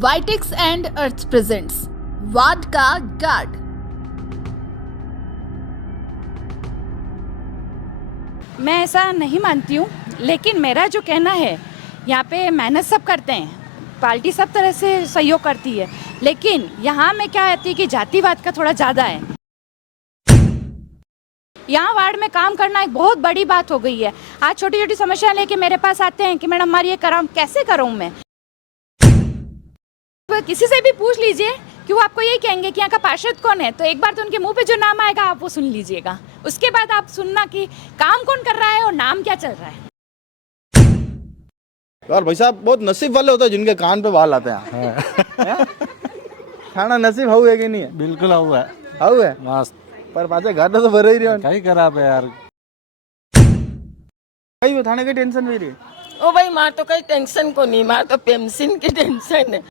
वाइटेक्स and earth presents ward का guard. मैं ऐसा नहीं मानती हूँ, लेकिन मेरा जो कहना है, यहाँ पे मेहनत सब करते हैं, पार्टी सब तरह से सहयोग करती है, लेकिन यहाँ में क्या आती है कि जातिवाद का थोड़ा ज़्यादा है। यहाँ वार्ड में काम करना एक बहुत बड़ी बात हो गई है। आज छोटी छोटी समस्या लेके मेरे पास आते हैं कि मैडम हमारी ये कराऊँ, कैसे करूँ मैं। तो किसी से भी पूछ लीजिए कि वो आपको यही कहेंगे कि यहाँ का पार्षद कौन है, तो एक बार तो उनके मुंह पे जो नाम आएगा आप वो सुन लीजिएगा, उसके बाद आप सुनना कि काम कौन कर रहा है और नाम क्या चल रहा है। यार भाई साहब बहुत नसीब वाले होते हैं जिनके कान पे बाल आते हैं। हैं? खाना नसीब हाउ है कि नहीं है? बिल्कुल हाउ है, हाउ है मस्त। पर पाछे घर तो भरे ही रहे हो। कहीं खराब है यार, कहीं थाने की टेंशन भी रही। ओ भाई मार तो कई टेंशन को नहीं, मार तो पेंशन की टेंशन है।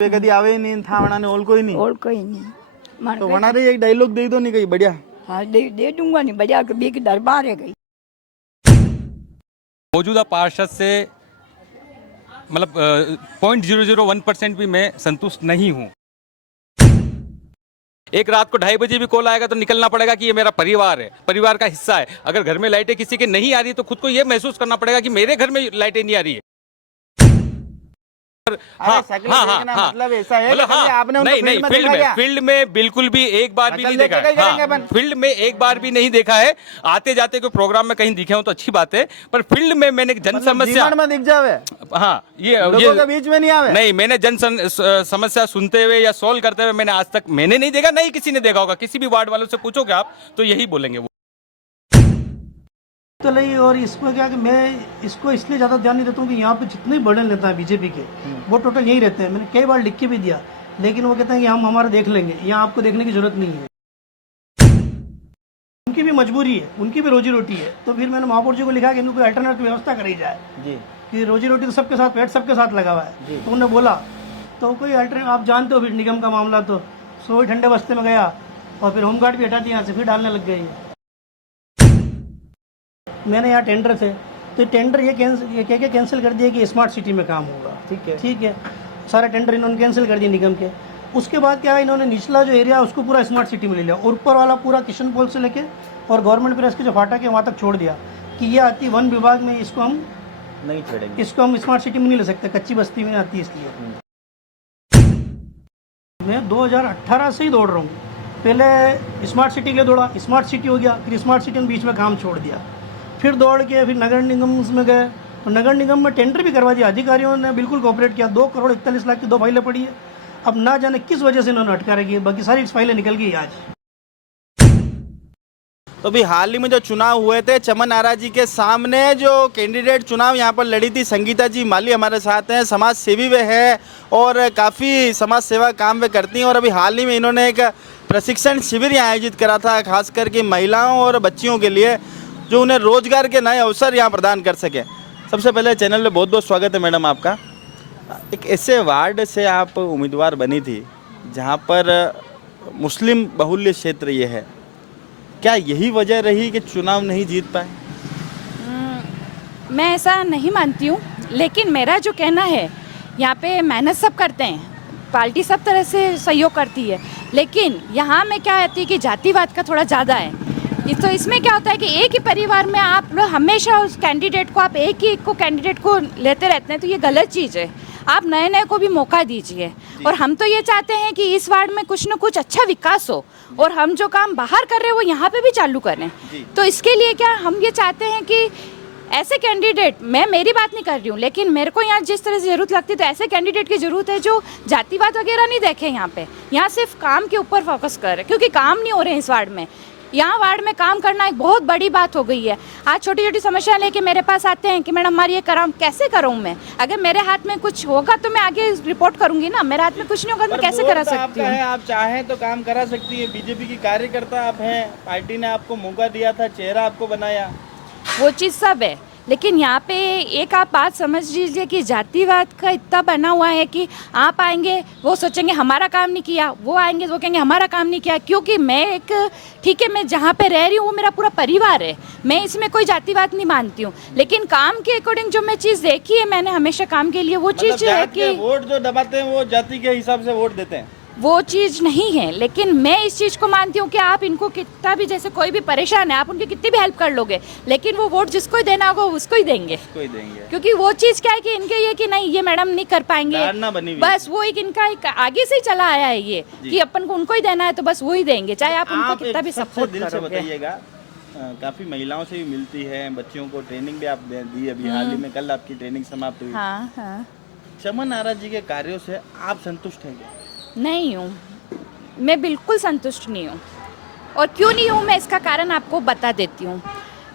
कभी आवे ही नहीं था वना ने और कोई नहीं। और कोई नहीं। तो वना रे एक डायलॉग दे दो नहीं कहीं बढ़िया। हाँ दे दूंगा नहीं, बढ़िया के बीच दरबार है गई। मौजूदा पार्षद से मतलब 0.001% भी मैं संतुष्ट नहीं हूँ। एक रात को 2:30 बजे भी कॉल आएगा तो निकलना पड़ेगा कि ये मेरा परिवार है, परिवार का हिस्सा है। अगर घर में लाइटें किसी के नहीं आ रही तो खुद को ये महसूस करना पड़ेगा कि मेरे घर में लाइटें नहीं आ रही है। हाँ, मतलब ऐसा है मतलब कि आपने उनको फील्ड में बिल्कुल भी एक बार भी नहीं देखा है। फील्ड में एक बार भी नहीं देखा है। आते जाते कोई प्रोग्राम में कहीं दिखे हो तो अच्छी बात है, पर फील्ड में मैंने जन समस्या में दिख जावे। हाँ ये लोगों के बीच में नहीं आवे। नहीं, मैंने जन समस्या सुनते हुए या सॉल्व करते हुए मैंने आज तक मैंने नहीं देखा, नहीं किसी ने देखा होगा। किसी भी वार्ड वालों से पूछोगे आप तो यही बोलेंगे वो। तो नहीं, और इसमें क्या कि मैं इसको इसलिए ज़्यादा ध्यान नहीं देता हूँ कि यहाँ पे जितने बर्डन लेता है बीजेपी के वो टोटल यही रहते हैं। मैंने कई बार लिख के भी दिया, लेकिन वो कहते हैं कि हम हमारा देख लेंगे, यहाँ आपको देखने की जरूरत नहीं है। उनकी भी मजबूरी है, उनकी भी रोजी रोटी है। तो फिर मैंने महापौर जी को लिखा कि इनको कोई अल्टरनेटिव व्यवस्था करी जाए जी, कि रोजी रोटी तो सबके साथ, पेट सबके साथ लगा हुआ है। तो उन्होंने बोला तो कोई अल्टरनेटिव, आप जानते हो फिर निगम का मामला, तो सो ठंडे बस्ते में गया और फिर होमगार्ड भी हटा दिया, यहाँ से फिर डालने लग गई। मैंने यहाँ टेंडर थे तो टेंडर ये कह के कैंसिल कर दिया कि स्मार्ट सिटी में काम होगा। ठीक है, सारे टेंडर इन्होंने कैंसिल कर दिए निगम के। उसके बाद क्या है, इन्होंने निचला जो एरिया उसको पूरा स्मार्ट सिटी में ले लिया और ऊपर वाला पूरा किशन पोल से लेके और गवर्नमेंट प्रेस के जो फाटक है वहाँ तक छोड़ दिया कि ये आती वन विभाग में, इसको हम नहीं छोड़ेंगे, इसको हम स्मार्ट सिटी में नहीं ले सकते, कच्ची बस्ती में आती है। इसलिए मैं 2018 से ही दौड़ रहा हूँ। पहले स्मार्ट सिटी के लिए दौड़ा, स्मार्ट सिटी हो गया, फिर स्मार्ट सिटी में बीच में काम छोड़ दिया, फिर दौड़ के फिर नगर निगम में गए तो नगर निगम में टेंडर भी करवा दिया। अधिकारियों ने बिल्कुल कोऑपरेट किया। 2 करोड़ 41 लाख की 2 फाइलें पड़ी है। अब ना जाने किस वजह से इन्होंने अटका रखी है, बाकी सारी फाइलें निकल गई आज। तो भी हाल ही में जो चुनाव हुए थे, चमन आरा जी के सामने जो कैंडिडेट चुनाव यहाँ पर लड़ी थी, संगीता जी माली हमारे साथ हैं, समाज सेवी वे है और काफ़ी समाज सेवा काम वे करती हैं। और अभी हाल ही में इन्होंने एक प्रशिक्षण शिविर यहाँ आयोजित करा था, खास करके महिलाओं और बच्चियों के लिए, जो उन्हें रोजगार के नए अवसर यहाँ प्रदान कर सके। सबसे पहले चैनल में बहुत बहुत स्वागत है मैडम आपका। एक ऐसे वार्ड से आप उम्मीदवार बनी थी जहाँ पर मुस्लिम बहुल्य क्षेत्र ये है, क्या यही वजह रही कि चुनाव नहीं जीत पाए? मैं ऐसा नहीं मानती हूँ, लेकिन मेरा जो कहना है, यहाँ पे मेहनत सब करते हैं, पार्टी सब तरह से सहयोग करती है, लेकिन यहाँ में क्या आती है कि जातिवाद का थोड़ा ज़्यादा है। तो इसमें क्या होता है कि एक ही परिवार में आप लोग हमेशा उस कैंडिडेट को, आप एक ही कैंडिडेट को लेते रहते हैं, तो ये गलत चीज़ है। आप नए नए को भी मौका दीजिए। और हम तो ये चाहते हैं कि इस वार्ड में कुछ न कुछ अच्छा विकास हो और हम जो काम बाहर कर रहे हैं वो यहाँ पे भी चालू करें। तो इसके लिए क्या हम ये चाहते हैं कि ऐसे कैंडिडेट, मैं मेरी बात नहीं कर रही हूँ, लेकिन मेरे को यहाँ जिस तरह से ज़रूरत लगती है तो ऐसे कैंडिडेट की ज़रूरत है जो जातिवाद वगैरह नहीं देखें यहाँ पे, यहाँ सिर्फ काम के ऊपर फोकस करें, क्योंकि काम नहीं हो रहे हैं इस वार्ड में। यहाँ वार्ड में काम करना एक बहुत बड़ी बात हो गई है। आज छोटी छोटी समस्या लेके मेरे पास आते हैं कि मैडम हमारी ये कराऊँ, कैसे करूँ मैं। अगर मेरे हाथ में कुछ होगा तो मैं आगे रिपोर्ट करूंगी ना, मेरे हाथ में कुछ नहीं होगा मैं कैसे करा सकती हूँ। आप चाहें तो काम करा सकती है। बीजेपी की कार्यकर्ता आप हैं, पार्टी ने आपको मौका दिया था, चेहरा आपको बनाया, वो चीज़ सब है, लेकिन यहाँ पे एक आप बात समझ लीजिए कि जातिवाद का इतना बना हुआ है कि आप आएंगे वो सोचेंगे हमारा काम नहीं किया, वो आएंगे वो कहेंगे हमारा काम नहीं किया। क्योंकि मैं एक ठीक है, मैं जहाँ पे रह रही हूँ वो मेरा पूरा परिवार है, मैं इसमें कोई जातिवाद नहीं मानती हूँ, लेकिन काम के अकॉर्डिंग जो मैं चीज़ देखी है मैंने हमेशा काम के लिए वो चीज़ है कि वोट जो दबाते हैं वो जाति के हिसाब से वोट देते हैं, वो चीज़ नहीं है। लेकिन मैं इस चीज़ को मानती हूँ कि आप इनको कितना भी, जैसे कोई भी परेशान है आप उनकी कितनी भी हेल्प कर लोगे, लेकिन वो वोट जिसको ही देना होगा उसको ही देंगे, क्योंकि वो चीज़ क्या है कि इनके ये कि नहीं ये मैडम नहीं कर पाएंगे, बस वो एक इनका एक आगे से ही चला आया है ये कि अपन को उनको ही देना है तो बस वो ही देंगे, चाहे आप उनको कितना भी सपोर्ट करोगे। बताइएगा, काफी महिलाओं से भी मिलती है, बच्चियों को ट्रेनिंग भी आप दी अभी हाल ही में, कल आपकी ट्रेनिंग समाप्त हुई। हाँ हाँ। चमन आरा जी के कार्यों से आप संतुष्ट हैं क्या? नहीं हूँ, मैं बिल्कुल संतुष्ट नहीं हूँ। और क्यों नहीं हूँ मैं इसका कारण आपको बता देती हूँ।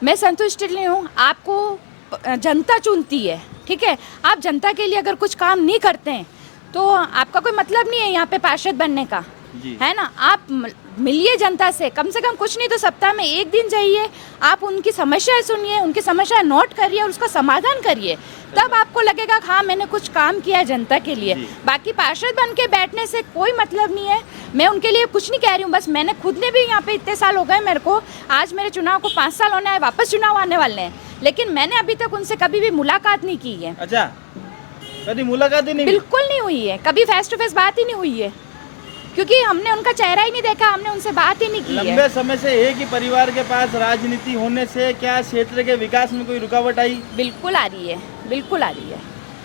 मैं संतुष्ट नहीं हूँ, आपको जनता चुनती है, ठीक है, आप जनता के लिए अगर कुछ काम नहीं करते हैं तो आपका कोई मतलब नहीं है यहाँ पे पार्षद बनने का, है ना। आप मिलिए जनता से कम कुछ नहीं तो सप्ताह में एक दिन जाइए, आप उनकी समस्याएं सुनिए, उनकी समस्याएं नोट करिए और उसका समाधान करिए, तब आपको लगेगा हाँ मैंने कुछ काम किया है जनता के लिए। बाकी पार्षद बन के बैठने से कोई मतलब नहीं है। मैं उनके लिए कुछ नहीं कह रही हूँ, बस मैंने खुद ने भी यहाँ पे इतने साल हो गए मेरे को, आज मेरे चुनाव को 5 साल होने आए, वापस चुनाव आने वाले हैं, लेकिन मैंने अभी तक उनसे कभी भी मुलाकात नहीं की है। अच्छा, कभी मुलाकात ही नहीं? बिल्कुल नहीं हुई है, कभी फेस टू फेस बात ही नहीं हुई है, क्योंकि हमने उनका चेहरा ही नहीं देखा, हमने उनसे बात ही नहीं की है। लंबे समय से एक ही परिवार के पास राजनीति होने से क्या क्षेत्र के विकास में कोई रुकावट आई? बिल्कुल आ रही है, बिल्कुल आ रही है।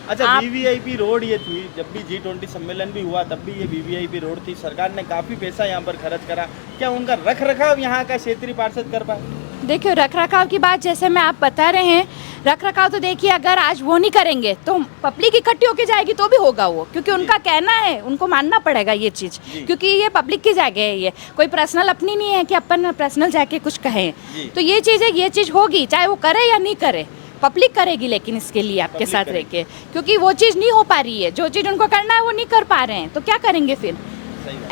अच्छा, वीवीआईपी रोड ये थी, जब भी G20 सम्मेलन भी हुआ तब भी ये वीवीआईपी रोड थी, सरकार ने काफी पैसा यहाँ पर खर्च करा, क्या उनका रख रखाव यहाँ का क्षेत्रीय पार्षद कर पाए? देखिए रख रखाव की बात जैसे मैं आप बता रहे हैं, रख रखाव तो देखिए अगर आज वो नहीं करेंगे तो पब्लिक इकट्ठी होके जाएगी तो भी होगा वो, क्योंकि उनका कहना है, उनको मानना पड़ेगा ये चीज़, क्योंकि ये पब्लिक की जगह है, ये कोई पर्सनल अपनी नहीं है कि अपन पर्सनल जाके कुछ कहें। तो ये चीज़ है, ये चीज़ होगी चाहे वो करे या नहीं करे, पब्लिक करेगी, लेकिन इसके लिए आपके साथ रह के, क्योंकि वो चीज़ नहीं हो पा रही है, जो चीज़ उनको करना है वो नहीं कर पा रहे हैं, तो क्या करेंगे फिर।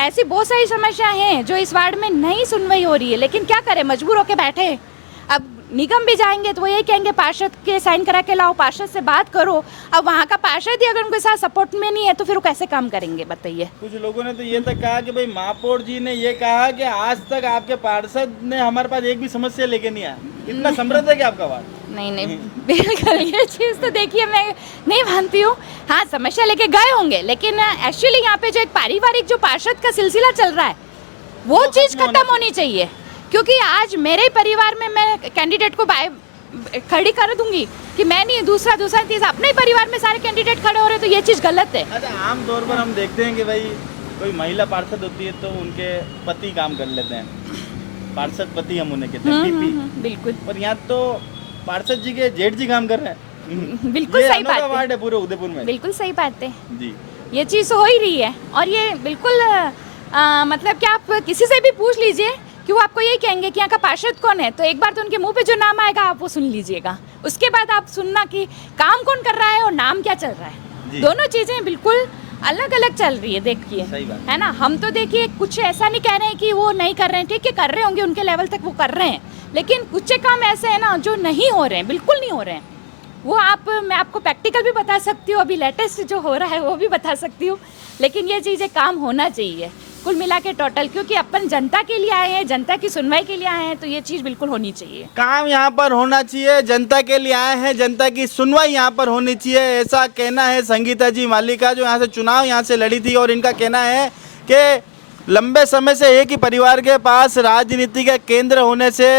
ऐसी बहुत सारी समस्या हैं जो इस वार्ड में नहीं सुनवाई हो रही है, लेकिन क्या करें, मजबूर होकर बैठे। अब निगम भी जाएंगे तो वो यही कहेंगे पार्षद के साइन करा के लाओ, पार्षद से बात करो। अब वहाँ का पार्षद ही अगर उनके साथ सपोर्ट में नहीं है तो फिर वो कैसे काम करेंगे बताइए। कुछ लोगों ने तो ये तक कहा कि भाई महापौर जी ने ये कहा कि आज तक आपके पार्षद ने हमारे पास एक भी समस्या लेके नहीं आया। इतना समृद्ध है क्या आपका वार्ड? नहीं बिल्कुल ये चीज़ तो देखिए मैं नहीं मानती हूँ। हाँ समस्या लेके गए होंगे, लेकिन एक्चुअली यहाँ पे जो एक पारिवारिक जो पार्षद का सिलसिला चल रहा है वो चीज़ खत्म होनी चाहिए, क्योंकि आज मेरे ही परिवार में मैं कैंडिडेट को खड़ी कर दूंगी कि मैं नहीं, दूसरा चीज़ अपने ही परिवार में सारे कैंडिडेट खड़े हो रहे, तो ये चीज़ गलत है। अच्छा, आमतौर पर हम देखते हैं कि भाई कोई महिला पार्षद होती है तो उनके पति काम कर लेते हैं, पार्षद पति हम उन्हें कहते हैं, पीपी। बिल्कुल। और यहाँ तो पार्षद जी के जेठ जी काम कर रहे हैं। बिल्कुल सही बात है, वार्ड है पूरे उदयपुर में। बिल्कुल सही बात है जी, ये चीज़ हो ही रही है। और ये बिल्कुल मतलब कि आप किसी से भी पूछ लीजिए कि वो आपको यही कहेंगे कि यहाँ का पार्षद कौन है, तो एक बार तो उनके मुंह पे जो नाम आएगा आप वो सुन लीजिएगा, उसके बाद आप सुनना कि काम कौन कर रहा है और नाम क्या चल रहा है। दोनों चीज़ें बिल्कुल अलग अलग चल रही है, देखिए, है ना। हम तो देखिए कुछ ऐसा नहीं कह रहे हैं कि वो नहीं कर रहे हैं, ठीक है कर रहे होंगे, उनके लेवल तक वो कर रहे हैं, लेकिन कुछ काम ऐसे हैं ना जो नहीं हो रहे हैं, बिल्कुल नहीं हो रहे हैं। वो मैं आपको प्रैक्टिकल भी बता सकती हूँ, अभी लेटेस्ट जो हो रहा है वो भी बता सकती हूँ, लेकिन ये चीज़ें काम होना चाहिए कुल मिला के टोटल, क्योंकि अपन जनता के लिए आए हैं, जनता की सुनवाई के लिए आए हैं, तो ये चीज़ बिल्कुल होनी चाहिए। काम यहाँ पर होना चाहिए, जनता के लिए आए हैं, जनता की सुनवाई यहाँ पर होनी चाहिए, ऐसा कहना है संगीता जी माली का, जो यहाँ से चुनाव यहाँ से लड़ी थी। और इनका कहना है कि लंबे समय से एक ही परिवार के पास राजनीति के केंद्र होने से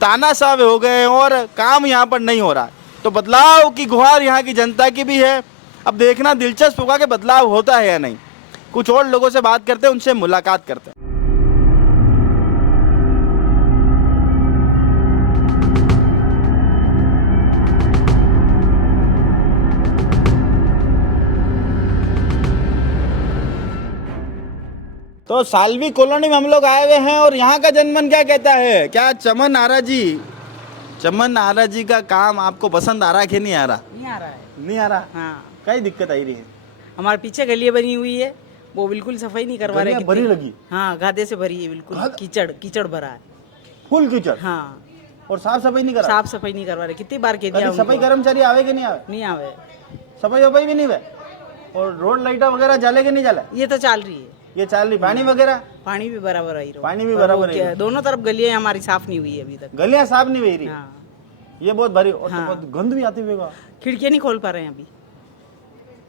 तानाशाह हो गए और काम यहाँ पर नहीं हो रहा। तो बदलाव की गुहार यहाँ की जनता की भी है। अब देखना दिलचस्प होगा कि बदलाव होता है या नहीं। कुछ और लोगों से बात करते हैं, उनसे मुलाकात करते हैं। तो सालवी कॉलोनी में हम लोग आए हुए हैं और यहाँ का जनमन क्या कहता है? क्या चमन आरा जी का काम आपको पसंद आ रहा है कि नहीं आ रहा? नहीं आ रहा है। नहीं आ रहा? हाँ। कई दिक्कत आई रही है। हमारे पीछे गलियां बनी हुई है, वो बिल्कुल सफाई नहीं करवा रहे। भरी लगी? हाँ, गादे से भरी है, बिल्कुल कीचड़ भरा है, फुल कीचड़। हाँ। और साफ सफाई नहीं करा? साफ सफाई नहीं करवा रहे, कितनी बार कह दिया कभी सफाई उनको। कर्मचारी आवे कि नहीं आवे? नहीं आवे। सफाई वफाई भी नहीं हुए? और रोड लाइटा वगैरह जले कि नहीं जले? ये तो चल रही है। ये चाल रही। पानी वगैरह? पानी भी बराबर आई रहा। पानी भी बराबर आई रहा। दोनों तरफ गलियां हमारी साफ नहीं हुई है अभी तक। गलियां साफ नहीं हुई रही? हाँ। ये बहुत भारी। और तो हाँ। बहुत गंद भी आती हुई। खिड़कियां नहीं खोल पा रहे हैं अभी।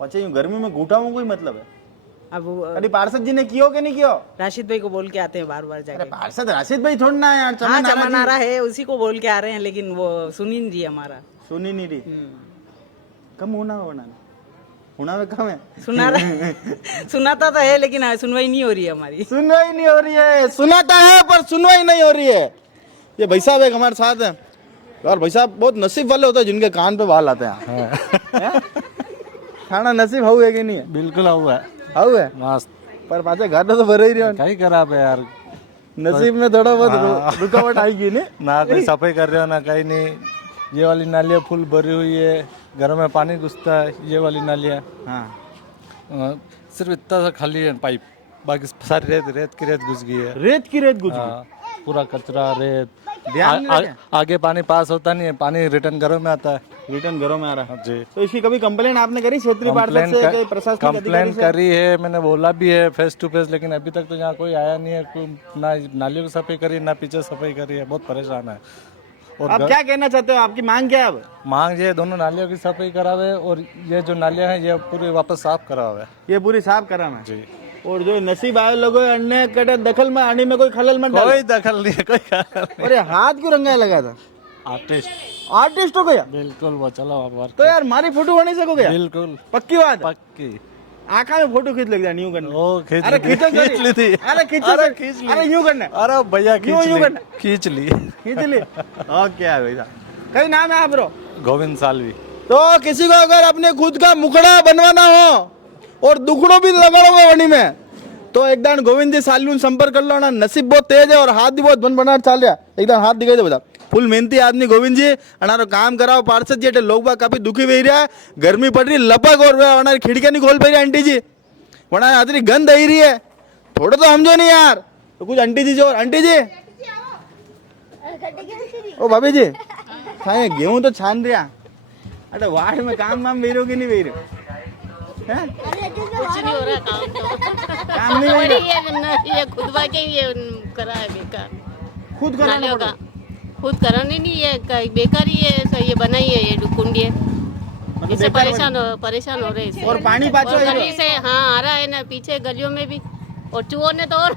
अच्छा, यूं गर्मी में घूटा हूँ कोई मतलब है? अब वो अरे पार्षद जी ने कियो कि नहीं कियो? राशिद भाई को बोल के आते हैं बार बार अरे जाके। पार्षद राशिद भाई थोड़ा ना यार, हाँ, चमन चमन आ रहा है, उसी को बोल के आ रहे हैं, लेकिन वो सुन ही नहीं रही हमारा। सुनी नहीं रही। कम होना होना में कम है। सुनाता तो है, लेकिन सुनवाई नहीं हो रही है हमारी। सुनवाई नहीं हो रही है। सुनाता है पर सुनवाई नहीं हो रही है। ये भाई साहब एक हमारे साथ है और भाई साहब बहुत नसीब वाले होते हैं जिनके कान पे बाल आते हैं। हैं? खाना नसीब हाउ है कि नहीं है? बिल्कुल हाउ है। हाउ है मस्त। पर पाछे घर तो भरे ही रहो। कहीं खराब है यार, नसीब में थोड़ा बहुत रुकावट आएगी नहीं ना कोई सफाई कर रहे हो ना कहीं नहीं। ये वाली नालियाँ फुल भरी हुई है, घरों में पानी घुसता है। ये वाली नालियाँ सिर्फ इतना सा खाली है पाइप, बाकी सारी रेत की रेत घुस गई है। रेत की रेत घुस गई। हाँ, पूरा कचरा रेत। ध्यान नहीं रखे? आगे पानी पास होता नहीं है, पानी रिटर्न घरों में आता है। रिटर्न घरों में आ रहा है जी। तो इसकी कभी कंप्लेन आपने करी क्षेत्रीय पार्षद से, कोई प्रशासनिक अधिकारी कंप्लेन से? करी है, मैंने बोला भी है फेस टू फेस, लेकिन अभी तक तो यहाँ कोई आया नहीं है। ना नालियों की सफाई करी, ना पीछे सफाई करी है। बहुत परेशान है। और आप क्या कहना चाहते हो? आपकी मांग क्या है अब? मांग ये दोनों नालियों की सफाई करावे और ये जो नालियां हैं ये पूरी वापस साफ करावे। ये पूरी साफ करा मैं जी। और जो नसीब आए लोगों अन्य कटे दखल में आने में कोई खलल मत डालो। कोई दखल नहीं है, कोई खलल नहीं। और ये हाथ क्यों रंगाया लगा था? आर्टिस्ट हो गया? बिल्कुल वो चलो आप वर्क। तो यार मारी फोटो होने से हो गया? बिल्कुल पक्की बात है? पक्की। आँखा में फोटो खींच लग जाए यूं करना। ओ खींच अरे ली खींचो खींच ली थी। अरे खींचो अरे यूं करना। अरे भैया यूं खींच करना। ली खींच ली। खींच ली। ओके यार भैया, कई नाम है आप ब्रो? गोविंद सालवी। तो किसी को अगर अपने खुद का मुखड़ा बनवाना हो और दुखड़ो भी लगाओगे वनी में, तो एक दान गोविंद जी सालवी संपर्क कर लो ना। नसीब बहुत तेज है और हाथ भी बहुत बन बना चल रहा। एक दान हाथ दिखाई दे बता। फुल मेहनती आदमी गोविंद जी अनारो काम कराओ। पार्षद जी लोग बा काफी दुखी बह रहा है, गर्मी पड़ रही लपक और अनारी खिड़कियां नहीं खोल पा रही आंटी जी, वरना आदमी गंद आई रही है। थोड़ा तो समझो नहीं यार। तो कुछ आंटी जी जो आंटी जी ओ भाभी जी खाए गेहूं तो छान रहा। अरे वार्ड में काम वाम वेरो कि नहीं वेरो? कुछ नहीं हो रहा काम तो। काम नहीं हो रहा। ये खुद के ये करा है बेकार। खुद कराना नालियों पड़ा। का खुद कराने नहीं है, बेकार ही है। सही ये बनाई है ये कुंडी है, इससे परेशान हो रहे हैं। और पानी पाछो और गली से हाँ आ रहा है ना, पीछे गलियों में भी। और चूहों ने तो और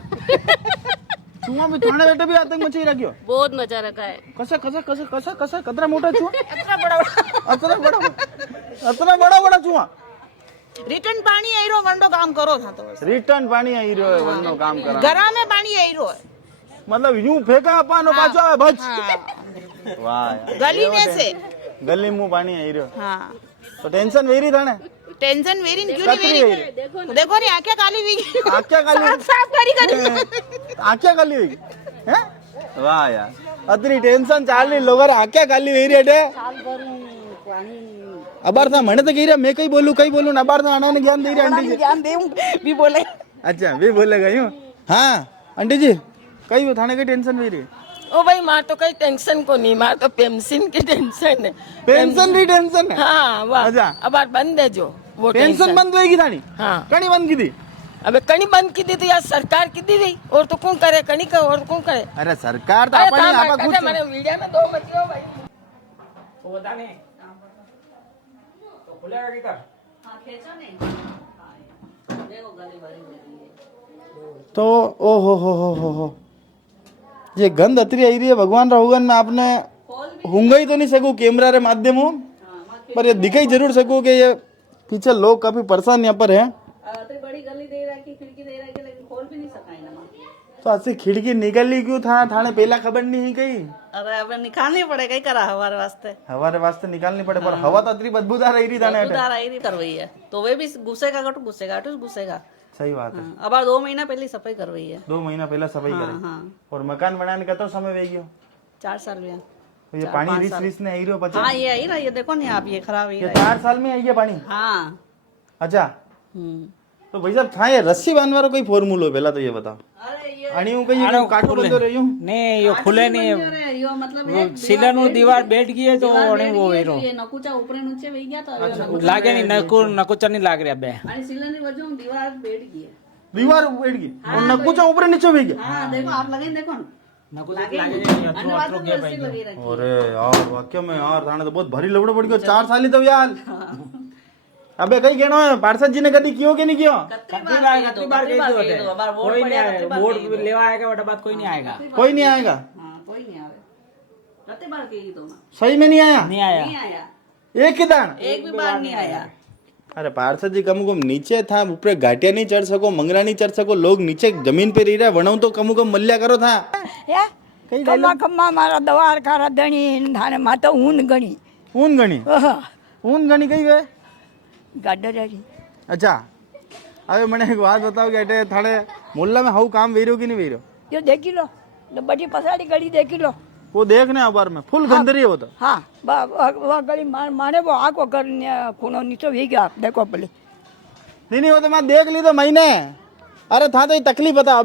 चूहा भी थाने बैठे भी आतंक मची रखियो। बहुत मचा रखा है। कसा कसा कसा कसा कसा कतरा मोटा चूहा? अतरा बड़ा चूहा। रिटर्न पानी आई रो वंडो काम करो था तो रिटर्न पानी आई रहो है वरनो काम करा। घरा में पानी आई रो है, मतलब यूं फेंका अपानो पाछो आवे भज। वाह यार, गली में से गली मुंह पानी आई रहो। हाँ तो टेंशन वेरी थाने। टेंशन वेरी क्यों नहीं वेरी? देखो रे आंखें काली हुई। आंखें काली? साफ करी आंखें काली हुई हैं? वाह यार, अतरी टेंशन चाल रही लोगर आंखें काली हुई रे। अबार था मने तो कही रहा मैं कहीं बोलूं ना। अबार था आना ने ज्ञान दे रही आंटी जी। ज्ञान दे भी बोले। अच्छा भी बोलेगा यूं? हाँ आंटी जी कहीं थाने की टेंशन हुई रही? ओ भाई मार तो कहीं टेंशन को नहीं, मार तो पेंशन की टेंशन है। पेंशन की टेंशन है? हाँ वाह। अच्छा अब बंद है जो वो पेंशन बंद होगी थानी? हाँ कणी बंद की थी? अबे कणी बंद की दी तो यार सरकार की दी गई, और तो कौन करे कणी का, और कौन करे? अरे सरकार तो अपनी आपा कुछ मैंने मीडिया में दो मतियो भाई वो बता नहीं तो खुलेगा किधर? तो ओ हो ये गंद अतरी आई रही है। भगवान राहुगन में आपने होंगे ही तो नहीं सकूं कैमरा रे माध्यम हो, पर ये दिखाई जरूर सकूं कि ये पीछे लोग काफी परेशान यहाँ पर हैं। बड़ी गली दे रहा है, खिड़की दे रहा है, लेकिन खोल भी नहीं सका ना। तो ऐसे खिड़की निकली क्यों था? थाने पहला खबर नहीं है कहीं? अरे अब निकालनी पड़ेगा ही करा हमारे वास्ते। हमारे वास्ते निकालनी पड़े, पर हवा तो अतरी बदबूदार रही रही थाने। बदबूदार आई करवाई है तो वे भी घुसेगा गटू घुसेगा। सही बात है। अब 2 महीना पहले सफाई करवाई है। 2 महीना पहला सफाई करे। और मकान बनाने का तो समय वेगियो 4 साल में। तो ये पानी रिस ने आई रहो पचा? हाँ ये आई ना, ये देखो नहीं आप, ये खराब ही 4 साल में आई है पानी? हाँ। अच्छा तो भाई साहब था ये रस्सी बांधने कोई फॉर्मूला हो पहला तो ये बताओ। अरे ये आनी हूँ कहीं काटो बंद रही हूँ नहीं ये खुले नहीं है सिलन दीवार बैठ गई है तो नहीं वो हीरो नकुचा ऊपर नीचे वही गया तो लागे नहीं नकुचा नहीं लाग रहा बे आणि सिलेंडर वजह दीवार बैठ गई है दीवार बैठ गई और नकुचा ऊपर नीचे भी गया। हाँ देखो आप लगे देखो अरे यार वाक्य में यार थाने तो बहुत भारी लवड़ पड़ गयो 4 साल ही तो यार। अबे कई कहनो है पार्षद जी ने कभी कियो के नहीं कियो कोई नहीं आएगा वोट लेवा आएगा बड़ा बात कोई नहीं आएगा कोई नहीं आएगा कोई नहीं आवे कते बार कही तो सही में नहीं आया नहीं आया नहीं आया एक ही दान एक भी बार नहीं आया। अरे पार्षद जी कम कम नीचे था ऊपर घाटिया नहीं चढ़ सको मंगरा नहीं चढ़ सको लोग नीचे जमीन पे रह रहे वणो तो कम कम मल्या करो था खम्मा खम्मा मारा दवार खारा दणी थाने माता ऊन गणी ऊन गणी कई वे गाडर हरी अच्छा अबे मैंने एक बात बताओ कि थाने मोहल्ला में हाउ काम वेरो कि नहीं वेरो यो देखी लो बड़ी पसाड़ी गली देखी लो वो देखने अबार में फुल गंदरी है वो तो हाँ वो गली मारे वो आको कर खूनो नीचे भी गया देखो पहले नहीं वो तो मैं देख ली तो महीने अरे था तो ये तकलीफ बता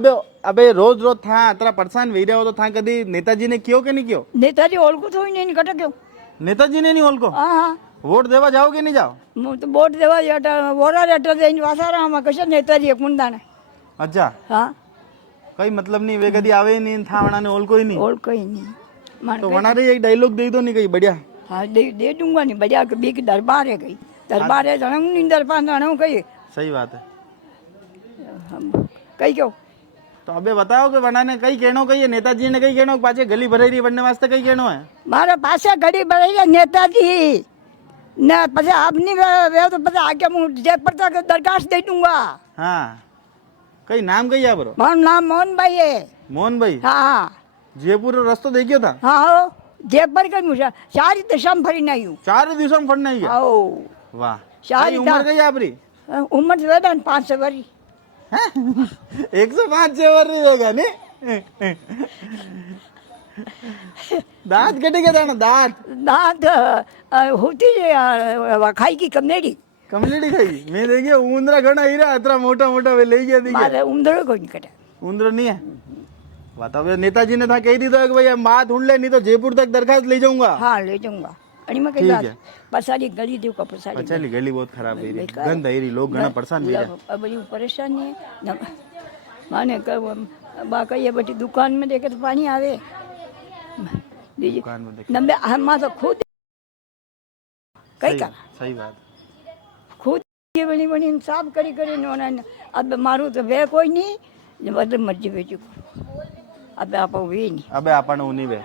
अबे रोज था तेरा परेशान वे रहे हो तो था कभी नेताजी ने क्यों के नहीं क्यों नेताजी ओल को थोड़ी नहीं कटे क्यों नेताजी ने नहीं ओल को हाँ वोट देवा जाओगे नहीं जाओ तो वोट देवा वोरा लेटर देने वासारा हम कैसे नेताजी एक मुंडाने अच्छा हाँ कई मतलब नहीं वे कभी आवे ही नहीं था वना ने ओल कोई नहीं और कोई नहीं तो वना रे एक डायलॉग दे दो नहीं कहीं बढ़िया हाँ दे दूंगा नहीं बढ़िया के बीक दरबार है गई दरबार है जाना नहीं दरबार जाना कहीं सही बात है कहीं क्यों तो अबे बताओ कि वना ने कई कहनो कही नेताजी ने कई कहनो पाछे गली भराई रही बनने वास्ते कई कहनो है मारे पासे गली भराई है नेताजी ना पछे आप नहीं वे तो पछे आके मैं जयपुर तक दरखास्त दे दूंगा। हाँ कई नाम कई है बरो मारो नाम मोहन भाई है मोहन भाई हाँ जयपुर रास्ता देखियो था हाँ जयपुर का मुझे 4 दिशा में फरी नहीं हूँ 4 दिवसों में फड़ना ही है आओ वाह सारी उम्र कई आपरी उम्र से वेदन 500 वरी 105 वरी रहेगा ने दांत कटे के दांत होती खाई की कमलेड़ी खाई मैं देखिए उंदरा घना हीरा अतरा मोटा मोटा वे ले गया देखिए मारे उंदर को नहीं कटे उंदर नहीं है बताओ नेताजी ने था कह दी तो कि भाई माँ ढूंढ ले नहीं तो जयपुर तक दरखास्त ले जाऊंगा। हाँ ले जाऊंगा अरे मैं कही बात पसाड़ी गली देव का पसाड़ी अच्छा गली बहुत खराब है गंद है लोग घना परेशान भी है अब बड़ी परेशानी है माने बाका ये बटी दुकान में देखे तो पानी आवे नंबे हम तो खुद कई का सही बात खुद ये बनी बनी साफ करी अब मारू तो वे कोई नहीं मतलब मर्जी बेचू अब आप वे नहीं अबे अपन उन्हीं वे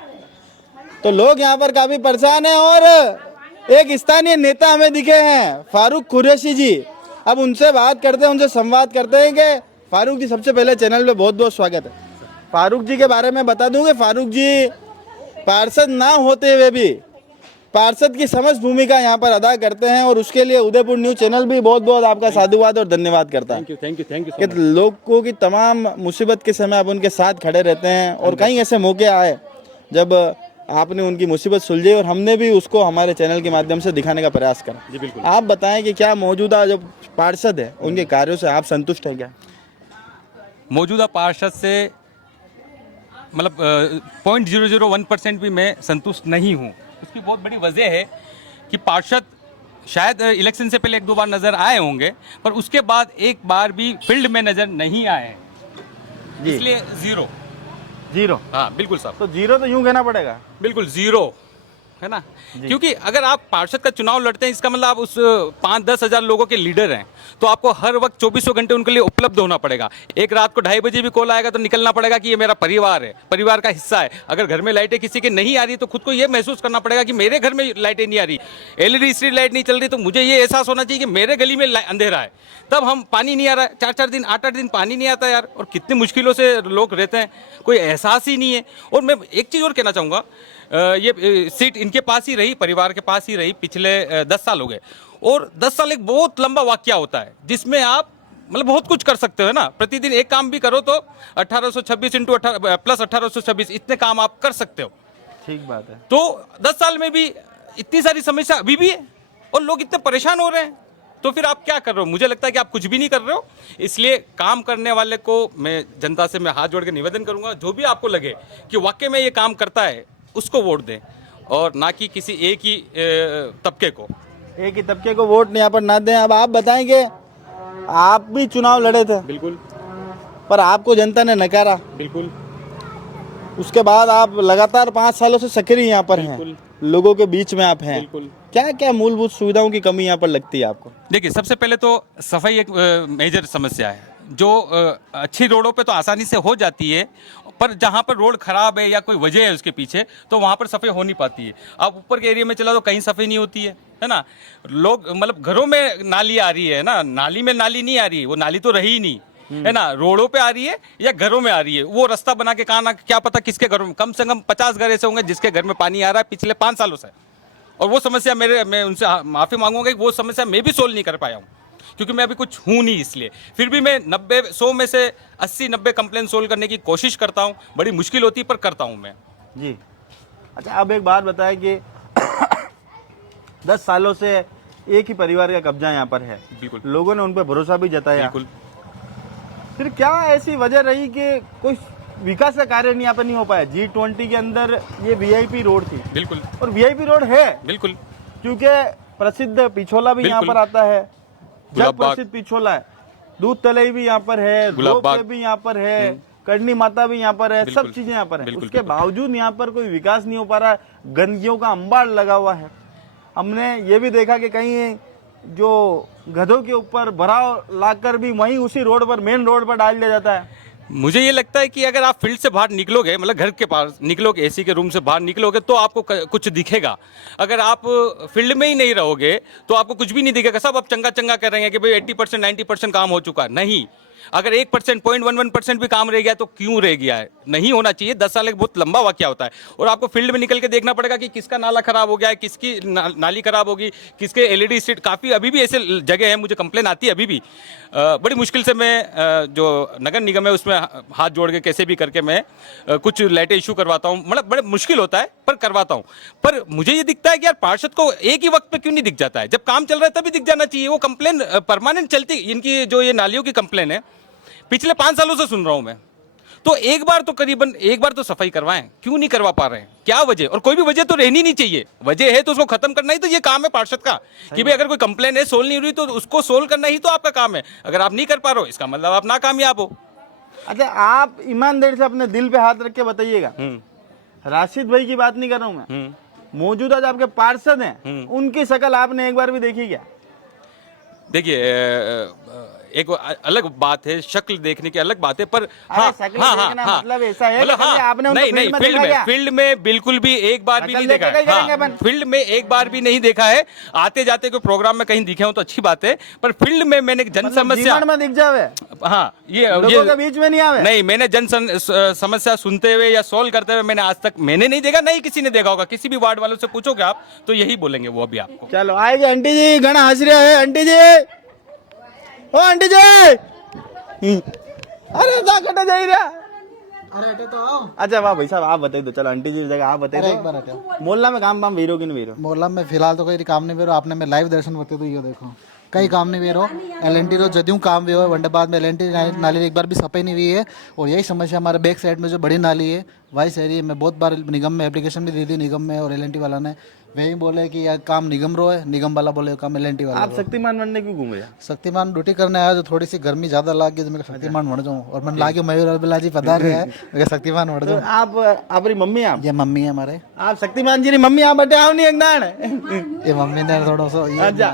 तो लोग यहाँ पर काफी परेशान हैं और एक स्थानीय नेता हमें दिखे हैं फारूक कुरैशी जी। अब उनसे बात करते हैं उनसे संवाद करते हैं कि फारूक जी सबसे पहले चैनल पे बहुत बहुत स्वागत है। फारूक जी के बारे में बता दूं कि फारूक जी पार्षद ना होते हुए भी पार्षद की समझ भूमिका यहाँ पर अदा करते हैं और उसके लिए उदयपुर न्यूज चैनल भी बहुत बहुत आपका साधुवाद और धन्यवाद करता है। थैंक यू कि लोगों की तमाम मुसीबत के समय आप उनके साथ खड़े रहते हैं और कई ऐसे मौके आए जब आपने उनकी मुसीबत सुलझी और हमने भी उसको हमारे चैनल के माध्यम से दिखाने का प्रयास करा। जी बिल्कुल। आप बताएं कि क्या मौजूदा जो पार्षद है उनके कार्यों से आप संतुष्ट हैं क्या? मौजूदा पार्षद से मतलब 0.001% भी मैं संतुष्ट नहीं हूँ। उसकी बहुत बड़ी वजह है कि पार्षद शायद इलेक्शन से पहले 1-2 बार नज़र आए होंगे पर उसके बाद एक बार भी फील्ड में नज़र नहीं आए, इसलिए जीरो। हाँ बिल्कुल साहब। तो जीरो तो यूं कहना पड़ेगा, बिल्कुल जीरो है ना, क्योंकि अगर आप पार्षद का चुनाव लड़ते हैं इसका मतलब आप उस 5-10 हज़ार लोगों के लीडर हैं तो आपको हर वक्त 24 घंटे उनके लिए उपलब्ध होना पड़ेगा। एक रात को 2:30 बजे भी कॉल आएगा तो निकलना पड़ेगा कि ये मेरा परिवार है, परिवार का हिस्सा है। अगर घर में लाइटें किसी के नहीं आ रही तो खुद को ये महसूस करना पड़ेगा कि मेरे घर में लाइटें नहीं आ रही, LED स्ट्रीट लाइट नहीं चल रही तो मुझे ये एहसास होना चाहिए कि मेरे गली में अंधेरा है। तब हम पानी नहीं आ रहा है, 4-4 दिन 8-8 दिन पानी नहीं आता यार, और कितनी मुश्किलों से लोग रहते हैं, कोई एहसास ही नहीं है। और मैं एक चीज़ और कहना चाहूँगा, ये सीट इनके पास ही रही, परिवार के पास ही रही पिछले 10 साल हो गए, और 10 साल एक बहुत लंबा वाकया होता है जिसमें आप मतलब बहुत कुछ कर सकते हो ना। प्रतिदिन एक काम भी करो तो 1826 × 1826 इतने काम आप कर सकते हो। ठीक बात है। तो 10 साल में भी इतनी सारी समस्या अभी भी है और लोग इतने परेशान हो रहे हैं। तो फिर आप क्या कर रहे हो? मुझे लगता है कि आप कुछ भी नहीं कर रहे हो। इसलिए काम करने वाले को मैं जनता से मैं हाथ जोड़ के निवेदन करूंगा, जो भी आपको लगे कि वाकई में ये काम करता है उसको वोट दें, और ना कि किसी एक ही तबके को। एक ही तबके को वोट यहाँ पर ना दें। अब आप बताएंगे, आप भी चुनाव लड़े थे, बिल्कुल, पर आपको जनता ने नकारा, बिल्कुल। उसके बाद आप लगातार 5 सालों से सक्रिय यहाँ पर हैं, लोगों के बीच में आप हैं। बिल्कुल। क्या क्या मूलभूत सुविधाओं की कमी यहाँ पर लगती है आपको? देखिए, सबसे पहले तो सफाई एक मेजर समस्या है, जो अच्छी रोडों पे तो आसानी से हो जाती है, पर जहाँ पर रोड खराब है या कोई वजह है उसके पीछे, तो वहाँ पर सफाई हो नहीं पाती है। अब ऊपर के एरिया में चला तो कहीं सफाई नहीं होती है ना। लोग मतलब घरों में नाली आ रही है ना, नाली में नाली नहीं आ रही है, वो नाली तो रही ही नहीं है ना, रोडों पे आ रही है या घरों में आ रही है। वो रास्ता बना के कहाँ ना, क्या पता किसके घरों में, कम से कम 50 घर ऐसे होंगे जिसके घर में पानी आ रहा है पिछले 5 सालों से, और वो समस्या मैं उनसे माफ़ी मांगूंगा कि वो समस्या मैं भी सोल्व नहीं कर पाया हूँ, क्योंकि मैं अभी कुछ हूँ नहीं। इसलिए फिर भी मैं 100 में से 80-90 कंप्लेन सोल्व करने की कोशिश करता हूँ। बड़ी मुश्किल होती है पर करता हूँ मैं जी। अच्छा, अब एक बात बताएं कि 10 सालों से एक ही परिवार का कब्जा यहाँ पर है, बिल्कुल, लोगों ने उन पर भरोसा भी जताया, बिल्कुल। फिर क्या ऐसी वजह रही कि कोई विकास का कार्य यहाँ पर नहीं हो पाया? G20 के अंदर ये VIP रोड थी, बिल्कुल, और VIP रोड है, बिल्कुल, क्योंकि प्रसिद्ध पिछोला भी यहाँ पर आता है, जग प्रसिद्ध पिछोला है, दूध तलई भी यहाँ पर है, रोपवे भी यहाँ पर है, करनी माता भी यहाँ पर है, सब चीजें यहाँ पर है। उसके बावजूद यहाँ पर कोई विकास नहीं हो पा रहा है, गंदगियों का अंबार लगा हुआ है। हमने ये भी देखा कि कहीं जो गधों के ऊपर भराव लाकर भी वहीं उसी रोड पर, मेन रोड पर डाल दिया जाता है। मुझे ये लगता है कि अगर आप फील्ड से बाहर निकलोगे, मतलब घर के पास निकलोगे, एसी के रूम से बाहर निकलोगे, तो आपको कुछ दिखेगा। अगर आप फील्ड में ही नहीं रहोगे तो आपको कुछ भी नहीं दिखेगा। सब आप चंगा चंगा कर रहे हैं कि भाई 80% 90% काम हो चुका है। नहीं, अगर 1%, 0.11% भी काम रह गया तो क्यों रह गया है? नहीं होना चाहिए। 10 साल एक बहुत लंबा वाकया होता है, और आपको फील्ड में निकल के देखना पड़ेगा कि किसका नाला खराब हो गया है, किसकी नाली खराब होगी, किसके LED स्ट्रीट। काफ़ी अभी भी ऐसे जगह है, मुझे कंप्लेन आती है अभी भी। बड़ी मुश्किल से मैं जो नगर निगम है उसमें हाथ जोड़ के कैसे भी करके मैं कुछ लाइटें इशू करवाता हूँ। मतलब बड़े मुश्किल होता है पर करवाता हूँ। पर मुझे ये दिखता है कि यार पार्षद को एक ही वक्त पे क्यों नहीं दिख जाता है? जब काम चल रहा है तभी दिख जाना चाहिए। वो कंप्लेन परमानेंट चलती, इनकी जो ये नालियों की कंप्लेन है पिछले 5 सालों से सुन रहा हूं मैं। तो एक बार तो करीबन एक बार तो सफाई करवाएं, क्यों नहीं करवा पा रहे हैं? क्या वजह? और कोई भी वजह तो रहनी नहीं चाहिए। वजह है तो उसको खत्म करना ही तो ये काम है पार्षद का, कि भाई अगर कोई कंप्लेन है सोल्व नहीं हुई तो उसको सोल्व करना ही तो आपका काम है। अगर आप नहीं कर पा रहे हो इसका मतलब आप नाकामयाब हो। अच्छा, आप ईमानदारी से अपने दिल पे हाथ रख के बताइएगा, राशिद भाई की बात नहीं कर रहा हूं मैं, मौजूदा जो आपके पार्षद हैं उनकी शक्ल आपने एक बार भी देखी क्या? देखिए, एक अलग बात है, शक्ल देखने की अलग बात है, पर मतलब ऐसा है मतलब आपने नहीं, फील्ड में बिल्कुल भी एक बार भी नहीं देखा है। फील्ड में एक बार भी नहीं देखा है। आते जाते कोई प्रोग्राम में कहीं दिखे हो तो अच्छी बात है, पर फील्ड में मैंने जन समस्या में दिख जावे, हाँ, ये लोगों के बीच में नहीं आवे। नहीं, मैंने जन समस्या सुनते हुए या सोल्व करते हुए मैंने आज तक मैंने नहीं देखा, नहीं किसी ने देखा होगा। किसी भी वार्ड वालों से पूछोगे आप तो यही बोलेंगे वो अभी आपको। चलो आएगी आंटी जी, घना हंस रहा है आंटी जी, ओ आंटी जी, अरे कटा जा रहा, अरे तो आओ। अच्छा वाह भाई साहब, आप बताइए तो। चलो आंटी जी की जगह आप बताइए तो, मोहल्ला में काम वीरो की नहीं वीरो? मोहल्ला में फिलहाल तो कोई काम नहीं वीरो। आपने में लाइव दर्शन करते तो ये देखो कई काम नहीं वीरो। LNT रो जदू काम भी हो, वनडे बाद में LNT नाली एक बार भी सफाई नहीं हुई है। और यही समस्या हमारे बैक साइड में जो बड़ी नाली है वाइस एरिया में, बहुत बार निगम में एप्लीकेशन भी दी थी, निगम में और LNT वाला ने वही बोले कि यार काम निगम रो है, निगम वाला बोले काम LNT वाला। आप शक्तिमान बनने क्यों घूम रहे? शक्तिमान ड्यूटी करने आया, जो थोड़ी सी गर्मी ज्यादा लग गई तो मैं शक्तिमान बन जाऊँ, और मैंने लागे मयूर अरबिला जी पधार रहे हैं, शक्तिमान बन जाऊँ। आप अपनी मम्मी, आप ये मम्मी है हमारे, आप शक्तिमान जी मम्मी, आप बटे आओ नहीं एकदान ये मम्मी ने थोड़ा सा। अच्छा,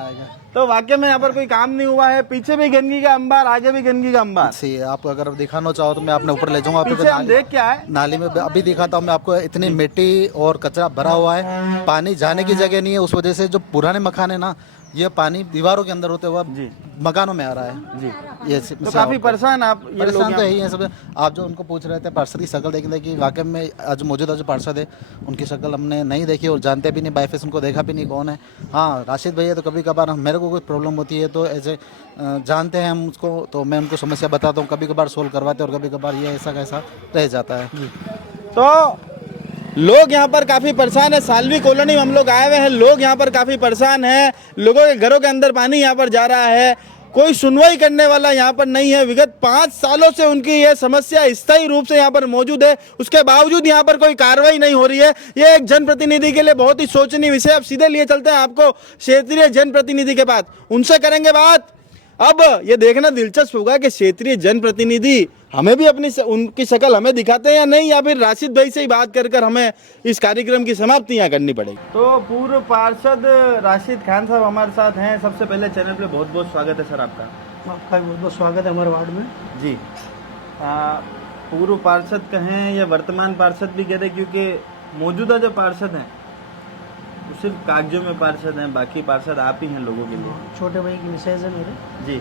तो वाकई में यहाँ पर कोई काम नहीं हुआ है, पीछे भी गंदगी का अंबार, आगे भी गंदगी का अंबार। सही है, आप अगर दिखाना चाहो तो मैं अपने ऊपर ले जाऊंगा। पीछे हम देख क्या है नाली में अभी दिखाता हूँ मैं आपको, इतनी मिट्टी और कचरा भरा हुआ है, पानी जाने की जगह नहीं है। उस वजह से जो पुराने मकान है ना, ये पानी दीवारों के अंदर होते हुए मकानों में आ रहा है जी। ये तो काफी परेशान आप, परेशान तो यही है सब। आप जो उनको पूछ रहे थे पार्षद की शक्ल देखने की, वाकई में आज मौजूदा जो पार्षद है उनकी शक्ल हमने नहीं देखी और जानते भी नहीं, बाई फेस उनको देखा भी नहीं कौन है। हाँ, राशिद भैया तो कभी कभार मेरे को कोई प्रॉब्लम होती है तो ऐसे जानते हैं हम उसको, तो मैं उनको समस्या बताता हूँ, कभी कभार सोल्व करवाते और कभी कभार ये ऐसा कैसा रह जाता है। तो लोग यहाँ पर काफ़ी परेशान है। सालवी कॉलोनी में हम लोग आए हुए हैं, लोग यहाँ पर काफ़ी परेशान हैं। लोगों के घरों के अंदर पानी यहाँ पर जा रहा है, कोई सुनवाई करने वाला यहाँ पर नहीं है। विगत 5 सालों से उनकी यह समस्या स्थायी रूप से यहाँ पर मौजूद है, उसके बावजूद यहाँ पर कोई कार्रवाई नहीं हो रही है। ये एक जनप्रतिनिधि के लिए बहुत ही शोचनीय विषय। अब सीधे लिए चलते हैं आपको क्षेत्रीय जनप्रतिनिधि के पास, उनसे करेंगे बात। अब ये देखना दिलचस्प होगा कि क्षेत्रीय जनप्रतिनिधि हमें भी अपनी उनकी शक्ल हमें दिखाते हैं या नहीं, या फिर राशिद भाई से ही बात कर हमें इस कार्यक्रम की समाप्ति यहाँ करनी पड़ेगी। तो पूर्व पार्षद राशिद खान साहब हमारे साथ हैं। सबसे पहले चैनल पे बहुत बहुत स्वागत है सर आपका। आपका बहुत बहुत स्वागत है हमारे वार्ड में जी। पूर्व पार्षद कहें या वर्तमान पार्षद भी कह रहे, क्योंकि मौजूदा जो पार्षद हैं वो सिर्फ कागजों में पार्षद हैं, बाकी पार्षद आप ही हैं लोगों के लिए। छोटे भाई की मिसेज है मेरे जी।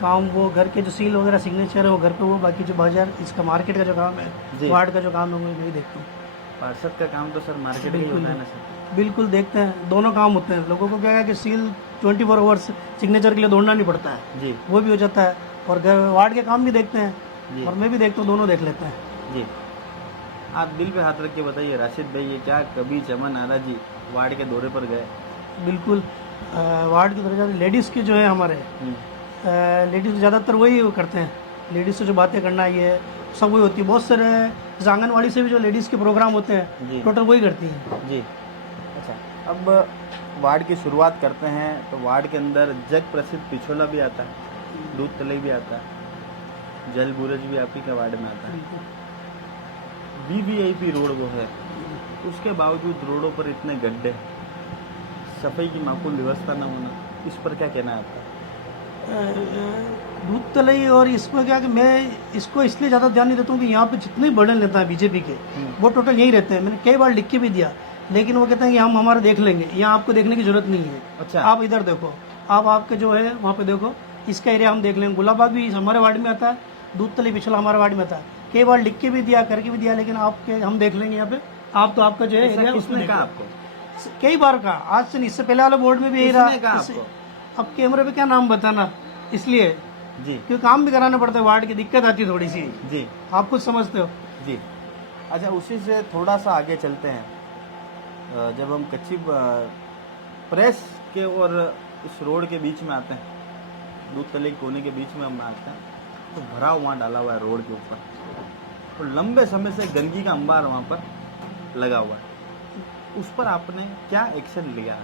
काम वो घर के जो सील वगैरह सिग्नेचर है वो घर पे, वो बाकी जो बाजार इसका मार्केट का जो काम है, वार्ड का जो काम है वो नहीं देखता हूँ। पार्षद का काम तो सर मार्केट ही होता है ना सर। बिल्कुल देखते हैं, दोनों काम होते हैं। लोगों को क्या है कि सील 24 आवर्स सिग्नेचर के लिए दौड़ना नहीं पड़ता है जी, वो भी हो जाता है, और वार्ड के काम भी देखते हैं और मैं भी देखता हूँ, दोनों देख लेते हैं जी। आप दिल पे हाथ रख के बताइए राशिद भाई, ये क्या कभी चमन आरा जी वार्ड के दौरे पर गए? बिल्कुल वार्ड के दौरे जाते, लेडीज़ के जो है हमारे लेडीज़ ज़्यादातर वही करते हैं, लेडीज़ से जो बातें करना ये सब वही होती है। बहुत सारे आंगनवाड़ी से भी जो लेडीज़ के प्रोग्राम होते हैं टोटल वही करती हैं जी। अच्छा, अब वार्ड की शुरुआत करते हैं तो वार्ड के अंदर जग प्रसिद्ध पिछोला भी आता है, दूध तलई भी आता है, जल बुरज भी आप ही के वार्ड में आता है। VVIP रोड वो है, उसके बावजूद रोडों पर इतने गड्ढे, सफाई की माकूल व्यवस्था न होना, इस पर क्या कहना है आपका? दूध तलई और इसमें क्या कि मैं इसको इसलिए ज़्यादा ध्यान नहीं देता हूँ कि यहाँ पे जितने बर्डन लेता है बीजेपी के वो टोटल यही रहते हैं। मैंने कई बार लिख के भी दिया, लेकिन वो कहते हैं कि हम हमारा देख लेंगे, यहाँ आपको देखने की जरूरत नहीं है। अच्छा, आप इधर देखो, आप आपके जो है वहाँ पे देखो, इसका एरिया हम देख लेंगे। गुलाबाग भी हमारे वार्ड में आता है, दूध तलई पिछला हमारे वार्ड में आता है। कई बार लिख के भी दिया, करके भी दिया, लेकिन आपके हम देख लेंगे यहाँ पे। आप तो आपका जो है एरिया उसने कहा आपको कई बार कहा, आज से नहीं, इससे पहले वाले बोर्ड में भी यही रहा। अब कैमरे पे क्या नाम बताना, इसलिए जी, क्योंकि काम भी कराना पड़ता है, वार्ड की दिक्कत आती है थोड़ी सी जी, आप कुछ समझते हो जी। अच्छा, उसी से थोड़ा सा आगे चलते हैं। जब हम कच्ची प्रेस के और इस रोड के बीच में आते हैं, दूध तलई कोने के बीच में हम आते हैं, तो भराव वहाँ डाला हुआ है रोड के ऊपर, और लंबे समय से गंदगी का अंबार वहाँ पर लगा हुआ है। उस पर आपने क्या एक्शन लिया?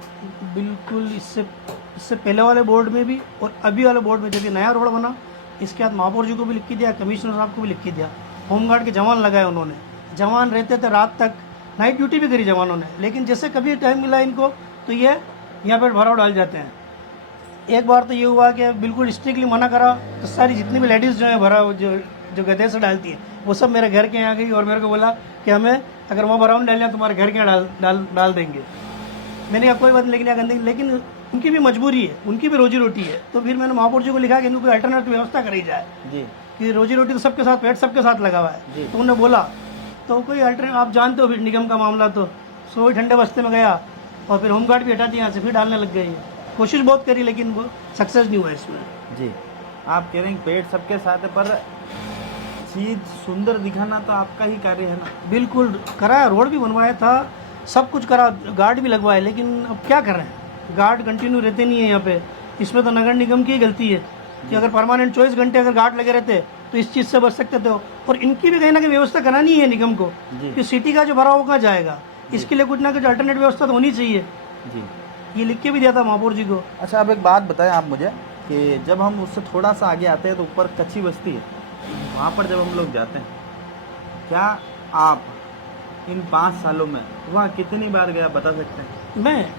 बिल्कुल, इससे पहले वाले बोर्ड में भी और अभी वाले बोर्ड में जब ये नया रोड बना, इसके बाद महापौर जी को भी लिख के दिया, कमिश्नर साहब को भी लिख के दिया। होमगार्ड के जवान लगाए उन्होंने, जवान रहते थे रात तक, नाइट ड्यूटी भी करी जवानों ने, लेकिन जैसे कभी टाइम मिला इनको तो ये यहाँ पर भराव डाल जाते हैं। एक बार तो ये हुआ कि बिल्कुल स्ट्रिक्टली मना करा, तो सारी जितनी भी लेडीज़ जो है भराव जो गधे से डालती है वो सब मेरे घर के यहाँ गई और मेरे को बोला कि हमें अगर वहाँ भराव डालना तुम्हारे घर के यहाँ डाल देंगे। मैंने कहा कोई बात नहीं, लेकिन उनकी भी मजबूरी है, उनकी भी रोजी रोटी है। तो फिर मैंने महापौर जी को लिखा कि इनको कोई अल्टरनेटिव व्यवस्था करी जाए जी, कि रोजी रोटी तो सबके साथ, पेट सबके साथ लगा हुआ है। तो उन्होंने बोला तो कोई अल्टरनेटिव, आप जानते हो फिर निगम का मामला, तो सो ठंडे बस्ते में गया और फिर होमगार्ड भी हटा दिया, यहाँ से फिर डालने लग गई। कोशिश बहुत करी लेकिन वो सक्सेस नहीं हुआ इसमें जी। आप कह रहे हैं पेट सबके साथ है, पर चीज सुंदर दिखाना तो आपका ही कार्य है ना। बिल्कुल कराया, रोड भी बनवाया था, सब कुछ करा, गार्ड भी लगवाए, लेकिन अब क्या कर रहे हैं, गार्ड कंटिन्यू रहते नहीं है यहाँ पे। इसमें तो नगर निगम की गलती है कि अगर परमानेंट 24 घंटे अगर गार्ड लगे रहते तो इस चीज़ से बच सकते थे। और इनकी भी कहीं ना कहीं व्यवस्था करानी है निगम को कि सिटी का जो भरा होगा जाएगा, इसके लिए कुछ ना कुछ अल्टरनेट व्यवस्था तो होनी चाहिए जी। ये लिख के भी दिया था महापौर जी को। अच्छा, अब एक बात बताएं आप मुझे कि जब हम उससे थोड़ा सा आगे आते हैं तो ऊपर कच्ची बस्ती है, वहाँ पर जब हम लोग जाते हैं, क्या आप इन 5 सालों में वहाँ कितनी बार गया बता सकते हैं?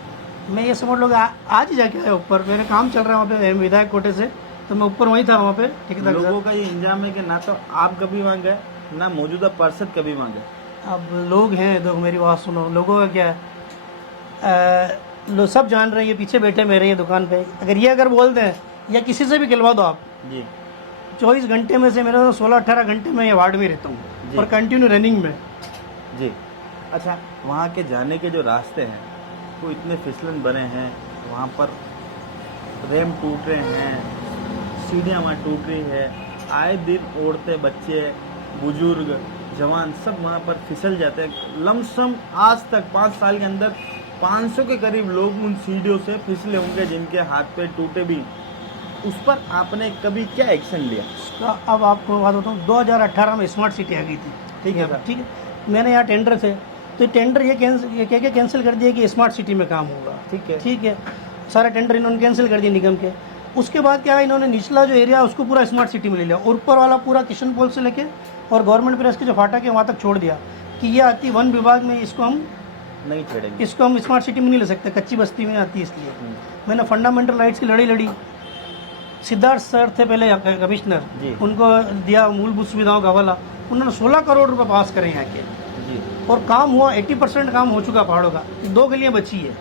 मैं ये समझ लोग आज ही जाके आया ऊपर, मेरे काम चल रहा है वहाँ पे विधायक कोटे से, तो मैं ऊपर वहीं था वहाँ पे ठेकेदार। लोगों का ये इंजाम है कि ना तो आप कभी वहाँ गए, ना मौजूदा पार्षद कभी वहाँ गए। अब लोग हैं, देखो मेरी बात सुनो, लोगों का क्या है, लोग सब जान रहे हैं, ये पीछे बैठे मेरे ये दुकान पे, अगर बोल दें या किसी से भी खिलवा दो आप जी, 24 घंटे में से मेरे 16-18 घंटे में ये वार्ड में रहता हूँ और कंटिन्यू रनिंग में जी। अच्छा, वहाँ के जाने के जो रास्ते हैं वो इतने फिसलन बने हैं, वहाँ पर रैंप टूट रहे हैं, सीढ़ियाँ वहाँ टूट रही है, आए दिन औरतें, बच्चे, बुजुर्ग जवान सब वहाँ पर फिसल जाते हैं। लमसम आज तक 5 साल के अंदर 500 के करीब लोग उन सीढ़ियों से फिसले होंगे, जिनके हाथ पे टूटे भी। उस पर आपने कभी क्या एक्शन लिया? उसका अब आपको बात बताऊँ, 2018 में स्मार्ट सिटी आ गई थी, ठीक है। ठीक है, मैंने यहाँ टेंडर थे, तो टेंडर ये कह के कैंसिल कर दिया कि स्मार्ट सिटी में काम होगा, ठीक है। सारा टेंडर इन्होंने कैंसिल कर दिया निगम के। उसके बाद क्या है, इन्होंने निचला जो एरिया उसको पूरा स्मार्ट सिटी में ले लिया, और ऊपर वाला पूरा किशन पोल से लेके और गवर्नमेंट प्रेस के जो फाटक है वहाँ तक छोड़ दिया कि ये आती वन विभाग में, इसको हम नहीं छेड़ेंगे, इसको हम स्मार्ट सिटी में नहीं ले सकते, कच्ची बस्ती में आती है। इसलिए मैंने फंडामेंटल राइट्स की लड़ी लड़ी। सिद्धार्थ सर थे पहले कमिश्नर, उनको दिया मूलभूत सुविधाओं का हवाला, उन्होंने 16 करोड़ रुपए पास करे यहाँ के, और काम हुआ 80% काम हो चुका पहाड़ों का, 2 गलियाँ बची है।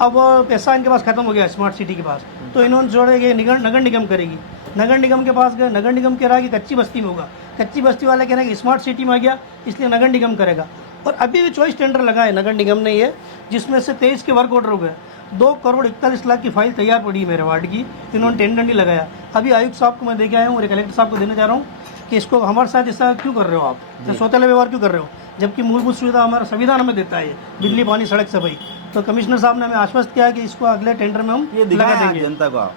अब पैसा इनके पास खत्म हो गया स्मार्ट सिटी के पास, तो इन्होंने जोड़े ये नगर निगम करेगी। नगर निगम के पास गए, नगर निगम कह रहा है कि कच्ची बस्ती में होगा, कच्ची बस्ती वाले कह रहे हैं कि स्मार्ट सिटी में आ गया इसलिए नगर निगम करेगा। और अभी भी चॉइस टेंडर लगा है नगर निगम ने ये, जिसमें से 23 के वर्क ऑर्डर हो गए। 2 करोड़ 41 लाख की फाइल तैयार पड़ी है मेरे वार्ड की, इन्होंने टेंडर नहीं लगाया। अभी आयुक्त साहब को मैं देके आया हूँ और कलेक्टर साहब को देने जा रहा हूँ कि इसको हमारे साथ ऐसा क्यों कर रहे हो आप, सौतेला व्यवहार क्यों कर रहे हो, जबकि मूलभूत सुविधा हमारा संविधान हमें देता है, बिजली पानी सड़क सफाई। तो कमिश्नर साहब ने हमें आश्वस्त किया कि इसको अगले टेंडर में हम ये लगा दिखा देंगे जनता को। आप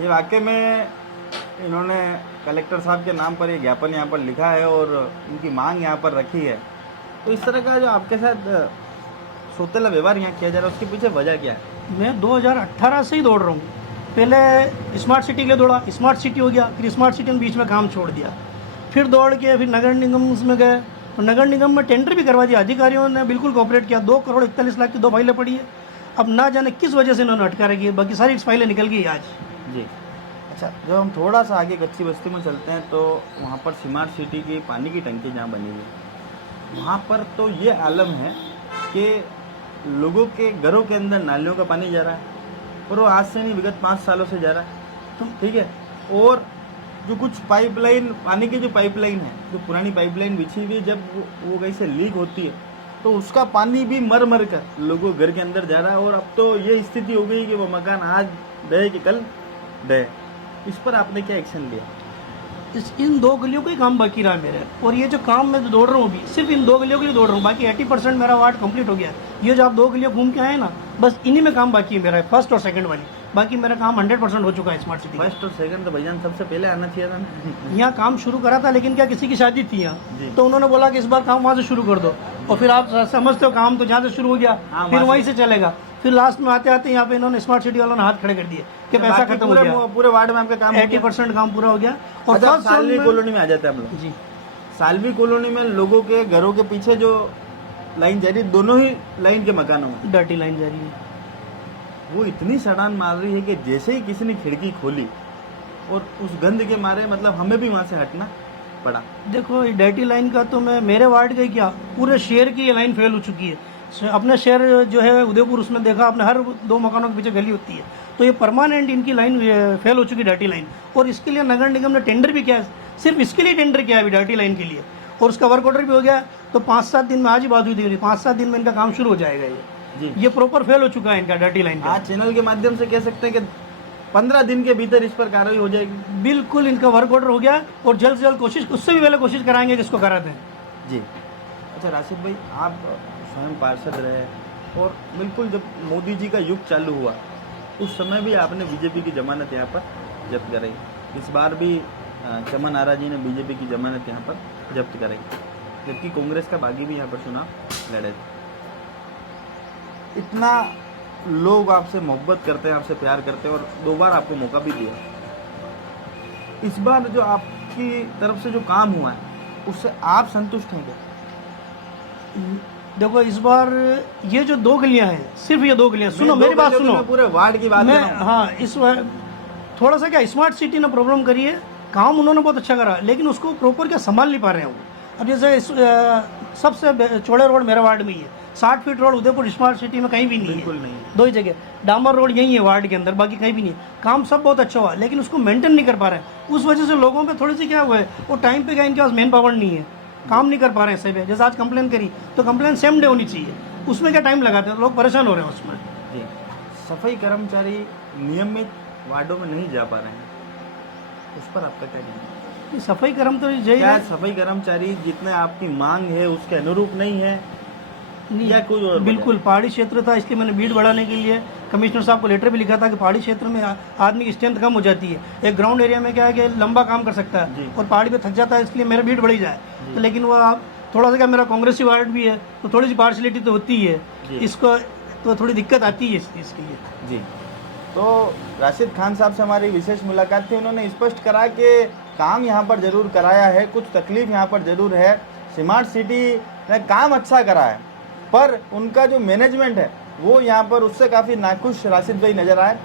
ये वाकई में इन्होंने कलेक्टर साहब के नाम पर ये ज्ञापन यहाँ पर लिखा है और उनकी मांग यहाँ पर रखी है। तो इस तरह का जो आपके साथ सौतेला व्यवहार यहाँ किया जा रहा है, उसके पीछे वजह क्या है? मैं 2018 से ही दौड़ रहा हूँ। पहले स्मार्ट सिटी के लिए दौड़ा, स्मार्ट सिटी हो गया, फिर स्मार्ट सिटी में बीच में काम छोड़ दिया, फिर दौड़ के फिर नगर निगम में गए, तो नगर निगम में टेंडर भी करवा दिया, अधिकारियों ने बिल्कुल कोऑपरेट किया। 2 करोड़ 41 लाख की 2 फाइलें पड़ी है, अब ना जाने किस वजह से इन्होंने अटका रखी है, बाकी सारी फाइलें निकल गई आज जी। अच्छा, जब हम थोड़ा सा आगे कच्ची बस्ती में चलते हैं तो वहाँ पर स्मार्ट सिटी की पानी की टंकी जहाँ बनी हुई है, वहाँ पर तो ये आलम है कि लोगों के घरों के अंदर नालियों का पानी जा रहा है, और वो आज से नहीं विगत 5 सालों से जा रहा है, ठीक है। और जो कुछ पाइपलाइन, पानी की जो पाइपलाइन है, जो पुरानी पाइपलाइन बिछी हुई, जब वो कहीं से लीक होती है तो उसका पानी भी मर मर कर लोगों घर के अंदर जा रहा है। और अब तो ये स्थिति हो गई कि वो मकान आज डहे कि कल डहे। इस पर आपने क्या एक्शन लिया? इन 2 गलियों का ही काम बाकी रहा मेरे, और ये जो काम मैं दौड़ रहा हूँ अभी सिर्फ इन 2 गलियों के लिए दौड़ रहा हूँ, बाकी 80% मेरा वार्ड कंप्लीट हो गया। ये जो आप 2 गलियाँ घूम के आए ना, बस इन्हीं में काम बाकी है मेरा, फर्स्ट और सेकंड वाली, बाकी मेरा काम 100% हो चुका है स्मार्ट सिटी। फर्स्ट और सेकंड तो भैया सबसे पहले आना चाहिए था ना। यहाँ काम शुरू करा था, लेकिन क्या किसी की शादी थी यहाँ, तो उन्होंने बोला कि इस बार काम वहाँ से शुरू कर दो, और फिर आप समझते हो काम तो जहाँ से शुरू हो गया फिर वहीं से चलेगा। फिर लास्ट में आते आते यहाँ पे इन्होंने स्मार्ट सिटी वालों ने हाथ खड़े कर दिए कि पैसा खत्म हो गया, पूरे वार्ड में आपका काम 80% काम पूरा हो गया। और सालवी कॉलोनी में आ जाते हैं हम लोग जी। सालवी कॉलोनी में लोगों के घरों के पीछे जो लाइन जा रही है, दोनों ही लाइन के मकानों में डर्टी लाइन जा रही है, वो इतनी सड़ान मार रही है कि जैसे ही किसी ने खिड़की खोली और उस गंद के मारे मतलब हमें भी वहाँ से हटना पड़ा। देखो ये डर्टी लाइन का तो मैं मेरे वार्ड का क्या, पूरे शहर की ये लाइन फेल हो चुकी है। अपने शहर जो है उदयपुर, उसमें देखा आपने हर 2 मकानों के पीछे गली होती है, तो ये परमानेंट इनकी लाइन फेल हो चुकी है, डर्टी लाइन। और इसके लिए नगर निगम ने टेंडर भी किया है, सिर्फ इसके लिए टेंडर किया है अभी डर्टी लाइन के लिए, और उसका वर्क ऑर्डर भी हो गया। तो 5-7 दिन में, आज ही बात हुई थी, 5-7 दिन में इनका काम शुरू हो जाएगा। ये प्रॉपर फेल हो चुका है इनका डर्टी लाइन का। आज चैनल के माध्यम से कह सकते हैं कि 15 दिन के भीतर इस पर कार्रवाई हो जाएगी। बिल्कुल, इनका वर्क ऑर्डर हो गया, और जल्द से जल्द कोशिश, उससे भी पहले कोशिश कराएंगे कि इसको करा दें जी। अच्छा राशिद भाई, आप स्वयं पार्षद रहे, और बिल्कुल जब मोदी जी का युग चालू हुआ उस समय भी आपने बीजेपी की जमानत यहाँ पर जब्त कराई। इस बार भी चमन आरा जी ने बीजेपी की जमानत यहाँ पर जब्त कराई, जबकि कांग्रेस का बागी भी यहाँ पर चुनाव लड़े थे। इतना लोग आपसे मोहब्बत करते हैं, आपसे प्यार करते हैं, और 2 बार आपको मौका भी दिया। इस बार जो आपकी तरफ से जो काम हुआ है उससे आप संतुष्ट हैं क्या? देखो इस बार ये जो 2 गलियां हैं, सिर्फ ये 2 गलियां, सुनो मेरी बात सुनो, पूरे वार्ड की बात मैं, हाँ, इस बार थोड़ा सा क्या स्मार्ट सिटी ने प्रॉब्लम करी है, काम उन्होंने बहुत अच्छा करा, लेकिन उसको प्रॉपर क्या संभाल नहीं पा रहे हैं वो। अब जैसे सबसे चौड़े रोड मेरे वार्ड में ही है, 60 feet road Udaipur smart city में कहीं भी नहीं है, बिल्कुल नहीं, 2 ही जगह डामर रोड यही है वार्ड के अंदर, बाकी कहीं भी नहीं। काम सब बहुत अच्छा हुआ, लेकिन उसको मेंटेन नहीं कर पा रहे हैं, उस वजह से लोगों पे थोड़ी सी क्या हुआ है, वो टाइम पे क्या इनके पास मैन पावर नहीं है, काम नहीं कर पा रहे हैं सही। जैसे आज कंप्लेन करी तो कंप्लेन सेम डे होनी चाहिए, उसमें क्या टाइम लगाते हैं, लोग परेशान हो रहे हैं उसमें जी। सफाई कर्मचारी नियमित वार्डों में नहीं जा पा रहे हैं, उस पर आपका क्या कहना है? ये सफाई कर्म तो जय क्या सफाई कर्मचारी जितने आपकी मांग है उसके अनुरूप नहीं है या कोई और बिल्कुल पहाड़ी क्षेत्र था, इसलिए मैंने भीड़ बढ़ाने के लिए कमिश्नर साहब को लेटर भी लिखा था कि पहाड़ी क्षेत्र में आदमी की स्ट्रेंथ कम हो जाती है। एक ग्राउंड एरिया में क्या है कि लंबा काम कर सकता है और पहाड़ी पे थक जाता है, इसलिए मेरा भीड़ बढ़ी जाए। तो लेकिन वो आप थोड़ा सा क्या, मेरा कांग्रेसी वार्ड भी है तो थोड़ी सी पार्शलिटी तो होती है, इसको तो थोड़ी दिक्कत आती है इसके लिए जी। तो राशिद खान साहब से हमारी विशेष मुलाकात थी, उन्होंने स्पष्ट करा कि काम यहाँ पर जरूर कराया है, कुछ तकलीफ यहाँ पर जरूर है। स्मार्ट सिटी ने काम अच्छा करा है पर उनका जो मैनेजमेंट है वो यहाँ पर उससे काफ़ी नाखुश राशिद भाई नजर आए।